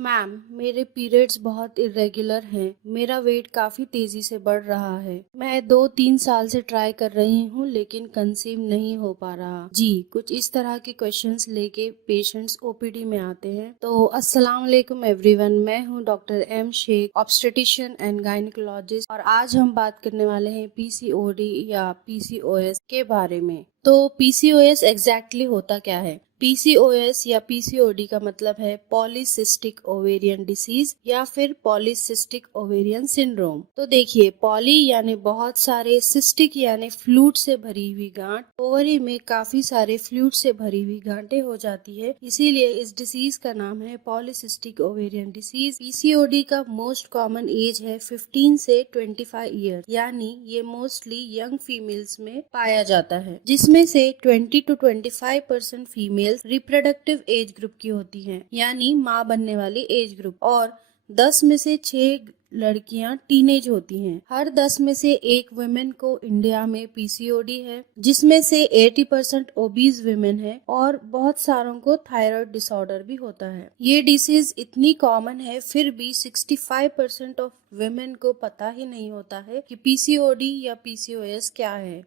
Ma'am, मेरे periods बहुत irregular हैं। मेरा वेट काफी तेजी से बढ़ रहा है। मैं 2-3 साल से ट्राई कर रही हूँ लेकिन कंसीव नहीं हो पा रहा। जी, कुछ इस तरह के क्वेश्चंस लेके पेशेंट्स ओपीडी में आते हैं। तो अस्सलाम वालेकुम एवरीवन, मैं हूँ doctor M Sheikh, obstetrician and gynaecologist, और आज हम बात करने वाले हैं पीसीओडी या पीसीओएस के बारे में। तो पीसीओएस एग्जैक्टली होता क्या है? पीसीओएस या पीसीओडी का मतलब है पॉलीसिस्टिक ओवेरियन डिसीज या फिर पॉलीसिस्टिक ओवेरियन सिंड्रोम। तो देखिए, पॉली यानी बहुत सारे, सिस्टिक यानी फ्लूइड से भरी हुई गांठ। ओवरी में काफी सारे फ्लूइड से भरी हुई गांठें हो जाती है, इसीलिए इस डिसीज का नाम है पॉलीसिस्टिक ओवेरियन डिसीज। पीसीओडी का मोस्ट कॉमन एज है 15 से 25 ईयर, यानी ये मोस्टली यंग फीमेल्स में पाया जाता है, जिसमें से 20 to 25% female reproductive age group की होती हैं, यानी माँ बनने वाली एज ग्रुप, और 10 में से 6 लड़कियां टीनेज होती हैं। हर 10 में से एक वुमेन को इंडिया में पीसीओडी है, जिसमें से 80% ओबीज वुमेन है और बहुत सारों को थायराइड डिसऑर्डर भी होता है। ये डिसीज इतनी कॉमन है, फिर भी 65% ऑफ वुमेन को पता ही नहीं होता है कि पीसीओडी या पीसीओएस क्या है।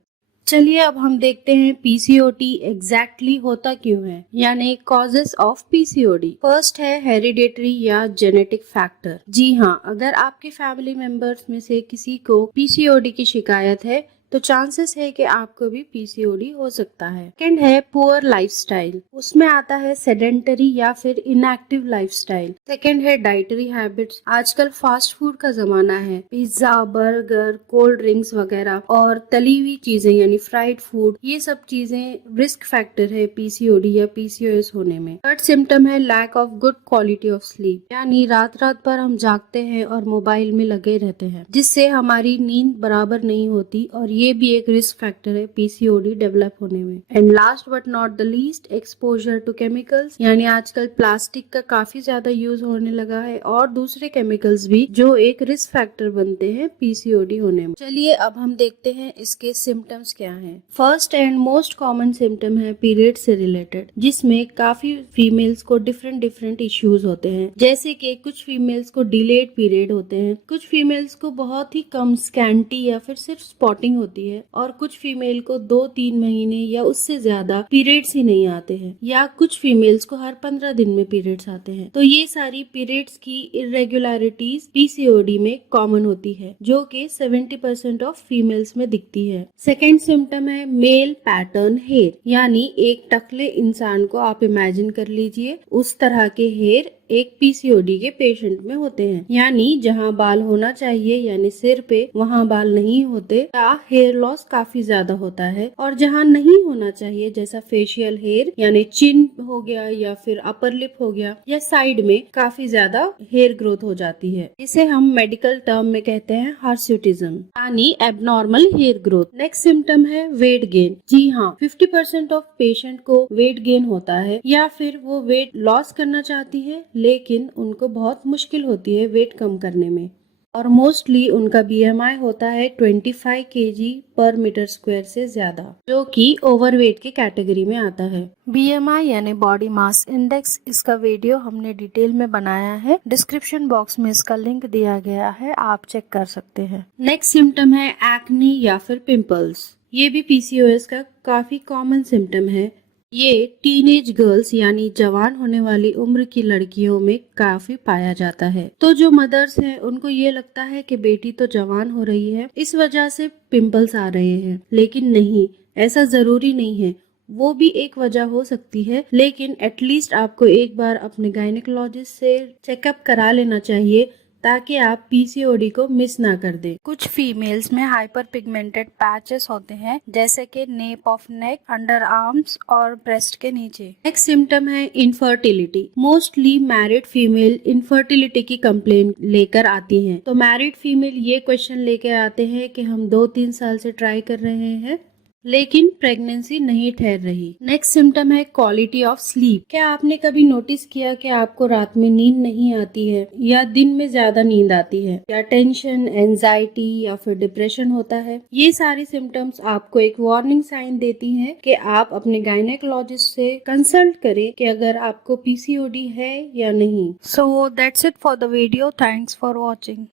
चलिए अब हम देखते हैं पीसीओडी एग्जैक्टली होता क्यों है, यानी कॉजेस ऑफ पीसीओडी। फर्स्ट है हेरिडेटरी या जेनेटिक फैक्टर। जी हाँ, अगर आपके फैमिली मेंबर्स में से किसी को पीसीओडी की शिकायत है तो चांसेस है कि आपको भी पीसीओडी हो सकता है। सेकंड है पुअर लाइफस्टाइल। उसमें आता है सेडेंटरी या फिर इनएक्टिव लाइफस्टाइल। सेकंड है डाइटरी हैबिट्स। आजकल फास्ट फूड का जमाना है, पिज्जा, बर्गर, कोल्ड ड्रिंक्स वगैरह और तली हुई चीजें यानी फ्राइड फूड, ये सब चीजें रिस्क फैक्टर है पीसीओडी या पीसीओएस होने में। थर्ड सिम्टम है lack of good quality of sleep, यानी रात रात भर हम जागते हैं और मोबाइल में लगे रहते हैं, जिससे हमारी नींद बराबर नहीं होती, और ये भी एक रिस्क फैक्टर है पीसीओडी डेवलप होने में। And last but not the least, exposure to chemicals, यानी आजकल प्लास्टिक का काफी ज्यादा यूज होने लगा है और दूसरे केमिकल्स भी, जो एक रिस्क फैक्टर बनते हैं पीसीओडी होने में। चलिए अब हम देखते हैं इसके सिम्टम्स क्या हैं। First and most common symptom है पीरियड से रिलेटेड, जिसमें काफी फीमेल्स को डिफरेंट इश्यूज होते हैं, जैसे कि कुछ फीमेल्स को डिलेड पीरियड होते हैं, कुछ फीमेल्स को बहुत ही कम स्कैंटी या फिर सिर्फ स्पॉटिंग होती है, और कुछ फीमेल को 2-3 महीने या उससे ज्यादा पीरियड्स ही नहीं आते हैं, या कुछ फीमेल्स को हर 15 दिन में पीरियड्स आते हैं। तो ये सारी पीरियड्स की इरेगुलरिटीज पीसीओडी में कॉमन होती है, जो कि 70% ऑफ फीमेल्स में दिखती है। सेकेंड सिम्टम है मेल पैटर्न हेयर, यानी एक टकले इंसान को आप इमेजिन कर लीजिए, उस तरह के हेयर एक पीसीओडी के पेशेंट में होते हैं, यानी जहां बाल होना चाहिए यानी सिर पे, वहां बाल नहीं होते, या हेयर लॉस काफी ज्यादा होता है, और जहां नहीं होना चाहिए जैसा फेशियल हेयर यानी चिन हो गया या फिर अपर लिप हो गया या साइड में काफी ज्यादा हेयर ग्रोथ हो जाती है। इसे हम मेडिकल टर्म में कहते हैं हार्स्यूटिज्म, यानी abnormal hair growth. Next symptom है वेट गेन। जी हाँ, 50% ऑफ पेशेंट को वेट गेन होता है, या फिर वो वेट लॉस करना चाहती है लेकिन उनको बहुत मुश्किल होती है वेट कम करने में, और मोस्टली उनका बीएमआई होता है 25 kg पर मीटर स्क्वायर से ज्यादा, जो कि ओवरवेट की कैटेगरी में आता है। बीएमआई यानी बॉडी मास इंडेक्स, इसका वीडियो हमने डिटेल में बनाया है, डिस्क्रिप्शन बॉक्स में इसका लिंक दिया गया है, आप चेक कर सकते हैं। नेक्स्ट सिम्टम है एक्ने या फिर पिंपल्स। ये भी पीसीओएस का काफी कॉमन सिम्टम है। ये टीनेज गर्ल्स यानी जवान होने वाली उम्र की लड़कियों में काफी पाया जाता है। तो जो मदर्स हैं उनको ये लगता है कि बेटी तो जवान हो रही है, इस वजह से पिंपल्स आ रहे हैं, लेकिन नहीं, ऐसा जरूरी नहीं है। वो भी एक वजह हो सकती है, लेकिन एटलीस्ट आपको एक बार अपने गायनेकोलॉजिस्ट से चेकअप करा लेना चाहिए, ताकि आप पीसीओडी को मिस ना कर दे। कुछ फीमेल्स में हाइपर पिगमेंटेड पैचेस होते हैं, जैसे कि nap of neck, under arms और ब्रेस्ट के नीचे। नेक्स्ट सिम्टम है infertility. Mostly married female infertility की कंप्लेन लेकर आती हैं। तो मैरिड फीमेल ये क्वेश्चन लेकर आते हैं कि हम 2-3 साल से ट्राई कर रहे हैं लेकिन प्रेगनेंसी नहीं ठहर रही। नेक्स्ट सिम्टम है क्वालिटी ऑफ स्लीप। क्या आपने कभी नोटिस किया कि आपको रात में नींद नहीं आती है या दिन में ज्यादा नींद आती है या टेंशन, एंजाइटी या फिर डिप्रेशन होता है? ये सारी सिम्टम्स आपको एक वार्निंग साइन देती हैं कि आप अपने गायनेकोलॉजिस्ट से कंसल्ट करें कि अगर आपको पीसीओडी है या नहीं। So that's it for the video. Thanks for watching.